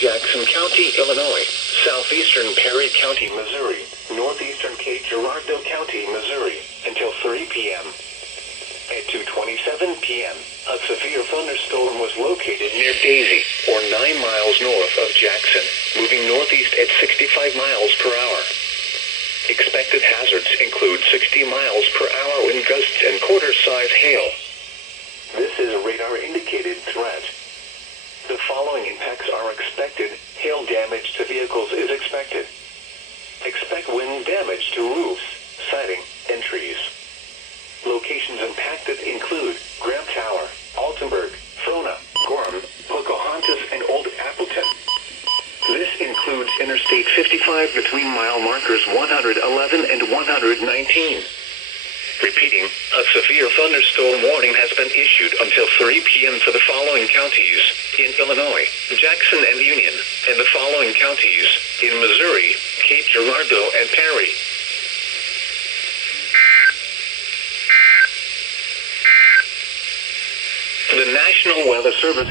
Jackson County, Illinois, southeastern Perry County, Missouri, northeastern Cape Girardeau County, Missouri, until 3 p.m. At 2:27 p.m., a severe thunderstorm was located near Daisy, or 9 miles north of Jackson, moving northeast at 65 miles per hour. Expected hazards include 60 miles per hour wind gusts and quarter-size hail. This is a radar-indicated threat. The following impacts are expected. Hail damage to vehicles is expected. Expect wind damage to roofs, siding, and trees. Locations impacted include Graham Tower, Altenburg, Frona, Gorham, Pocahontas, and Old Appleton. This includes Interstate 55 between mile markers 111 and 119. Repeating, a severe thunderstorm warning has been issued until 3 p.m. for the following counties in Illinois, Jackson and Union, and the following counties in Missouri, Cape Girardeau and Perry. The National Weather Service